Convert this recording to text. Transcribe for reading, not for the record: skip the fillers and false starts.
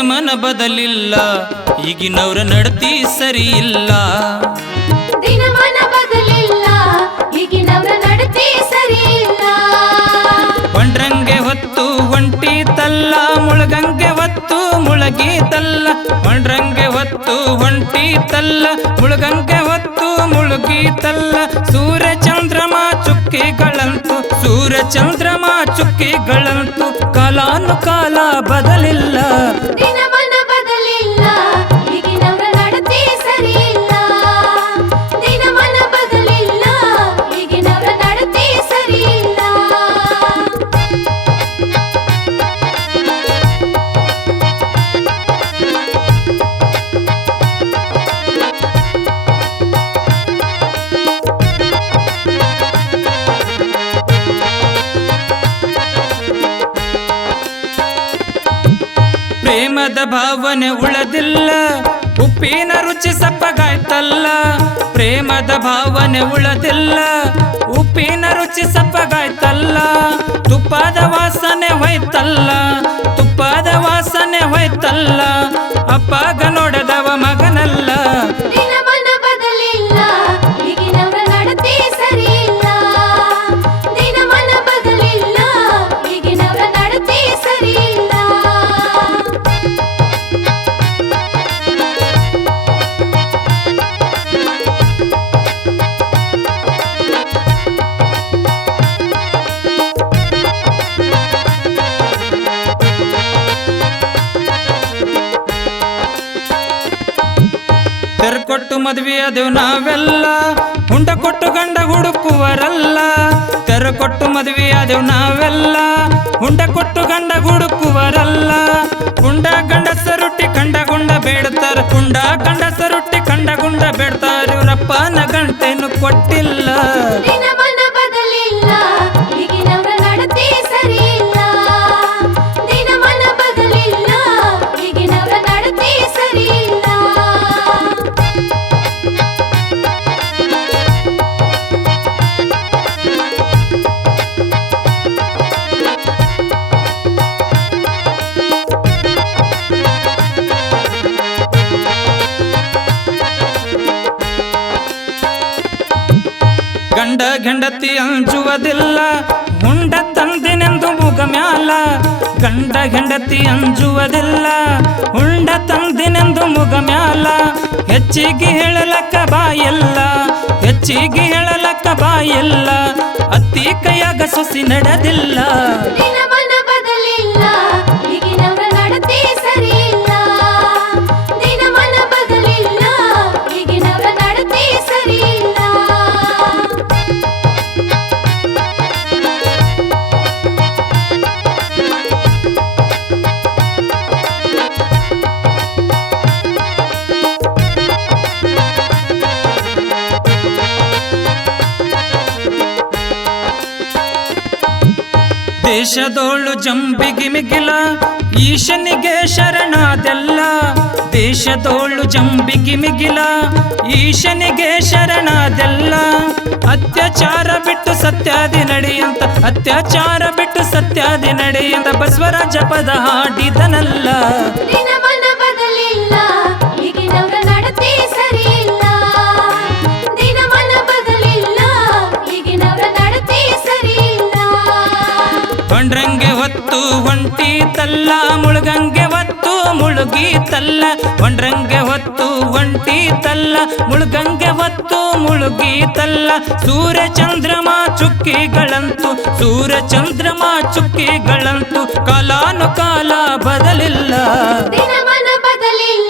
ದಿನಮನ ಬದಲಿಲ್ಲ ಈಗಿನವ್ರ ನಡತಿ ಸರಿ ಇಲ್ಲ ದಿನಮನ ಬದಲಿಲ್ಲ ಈಗಿನವ್ರ ನಡತೆ ಸರಿ ಇಲ್ಲ ಒಂಡ್ರಂಗೆ ಹೊತ್ತು ಹೊಂಟಿತಲ್ಲ ಮುಳುಗಂಗೆ ಹೊತ್ತು ಮುಳುಗೀತಲ್ಲ ಒಂಡ್ರಂಗೆ ಹೊತ್ತು ಹೊಂಟಿತಲ್ಲ ಮುಳುಗಂಗೆ ಹೊತ್ತು ಮುಳುಗೀತಲ್ಲ ಸೂರ್ಯ ಚಂದ್ರಮ ಚುಕ್ಕಿಗಳಂತು ಸೂರ್ಯ ಚಂದ್ರಮ ಚುಕ್ಕಿಗಳಂತು ಕಾಲಾನುಕಾಲ ಬದಲಿಲ್ಲ ದಿನಮನ ಬದಲಿಲ್ಲ ಈಗಿನವ್ರ ನಡತೆ ಸರಿ ಇಲ್ಲ ದಿನಮನ ಬದಲಿಲ್ಲ ಈಗಿನವ್ರ ನಡತೆ ಸರಿ ಇಲ್ಲ ಪ್ರೇಮದ ಭಾವನೆ ಉಳದಿಲ್ಲ ಉಪ್ಪಿನ ರುಚಿ ಸಪ್ಪಗಾಯ್ತಲ್ಲ ಪ್ರೇಮದ ಭಾವನೆ ಉಳದಿಲ್ಲ ಉಪ್ಪಿನ ರುಚಿ ಸಪ್ಪಗಾಯ್ತಲ್ಲ ತುಪ್ಪದ ವಾಸನೆ ಹೋಯ್ತಲ್ಲ ತುಪ್ಪದ ವಾಸನೆ ಹೋಯ್ತಲ್ಲ ಅಪ್ಪಗ ನೋಡದವ ಮಗನಲ್ಲ ದಿನಮನ ಬದಲಿಲ್ಲ ಈಗಿನವ್ರ ನಡತೆ ಸರಿ ಇಲ್ಲ ದಿನಮನ ಬದಲಿಲ್ಲ ಈಗಿನವ್ರ ನಡತೆ ಸರಿ ಇಲ್ಲ ತೆರಕೊಟ್ಟು ಮದ್ವೆ ಅದೇವ್ ನಾವೆಲ್ಲ ಹುಂಡ ಕೊಟ್ಟು ಗಂಡ ಹುಡುಕುವರಲ್ಲ ತೆರಕೊಟ್ಟು ಮದ್ವೆ ಅದೇವ್ ನಾವೆಲ್ಲ ಹುಂಡ ಕೊಟ್ಟು ಗಂಡ ಹುಡುಕುವರಲ್ಲ ಹುಂಡ ಗಂಡಸರುಟ್ಟಿ ಕಂಡ ಗುಂಡ ಬೇಡ್ತಾರ ಹುಂಡ ಗಂಡಸರುಟ್ಟಿ ಕಂಡ ಗುಂಡ ಬೇಡ್ತಾರ ಇವ್ರಪ್ಪನ ಗಂಟೆನು ಕೊಟ್ಟಿಲ್ಲ ದಿನಮನ ಬದಲಿಲ್ಲ ಈಗಿನವ್ರ ನಡತೆ ಸರಿ ಇಲ್ಲ ದಿನಮನ ಬದಲಿಲ್ಲ ಈಗಿನವ್ರ ನಡತೆ ಸರಿ ಇಲ್ಲ ಗಂಡ ಹೆಂಡತಿ ಅಂಜುವುದಿಲ್ಲ ಹುಂಡ ತಂದಿನೆಂದು ಮುಗ ಮ್ಯಾಲ ಗಂಡ ಹೆಂಡತಿ ಅಂಜುವುದಿಲ್ಲ ಹುಂಡ ತಂದಿನೆಂದು ಮುಗ ಮ್ಯಾಲ ಹೆಚ್ಚಿಗೆ ಹೇಳಲಕ್ಕ ಬಾಯಿಲ್ಲ ಹೆಚ್ಚಿಗೆ ಹೇಳಲಕ್ಕ ಬಾಯಿಲ್ಲ ಅತ್ತಿ ಕೈಯಾಗ ಸೊಸಿ ನಡೆದಿಲ್ಲ ದಿನಮನ ಬದಲಿಲ್ಲ ಈಗಿನವ್ರ ನಡತೆ ಸರಿ ಇಲ್ಲ ದಿನಮನ ಬದಲಿಲ್ಲ ಈಗಿನವ್ರ ನಡತೆ ಸರಿ ಇಲ್ಲ ದೇಶದೋಳು ಜಂಬಿಗಿ ಮಿಗಿಲ ಈಶನಿಗೆ ಶರಣಾದೆಲ್ಲ ದೇಶದೋಳು ಜಂಬಿಗಿ ಮಿಗಿಲ ಈಶನಿಗೆ ಶರಣಾದೆಲ್ಲ ಅತ್ಯಾಚಾರ ಬಿಟ್ಟು ಸತ್ಯಾದಿ ನಡೆಯಂತ ಅತ್ಯಾಚಾರ ಬಿಟ್ಟು ಸತ್ಯಾದಿ ನಡೆಯಂತ ಬಸವರಾಜ ಪದ ಹಾಡಿದನಲ್ಲ ದಿನಮನ ಬದಲಿಲ್ಲ ಈಗಿನವ್ರ ನಡತೆ ಸರಿ ಇಲ್ಲ ದಿನಮನ ಬದಲಿಲ್ಲ ಈಗಿನವ್ರ ನಡತೆ ಸರಿ ಇಲ್ಲ ಒಂಡ್ರಂಗೆ ಹೊತ್ತು ಹೊಂಟಿತಲ್ಲ ಮುಳುಗಂಗೆ ಹೊತ್ತು ಮುಳುಗೀತಲ್ಲ ಒಂಡ್ರಂಗೆ ಹೊತ್ತು ಹೊಂಟಿತಲ್ಲ ಮುಳುಗಂಗೆ ಹೊತ್ತು ಮುಳುಗೀತಲ್ಲ ಸೂರ್ಯ ಚಂದ್ರಮ ಚುಕ್ಕಿಗಳಂತು ಸೂರ್ಯ ಚಂದ್ರಮ ಚುಕ್ಕಿಗಳಂತು ಕಾಲಾನುಕಾಲ ಬದಲಿಲ್ಲ ದಿನಮನ ಬದಲಿಲ್ಲ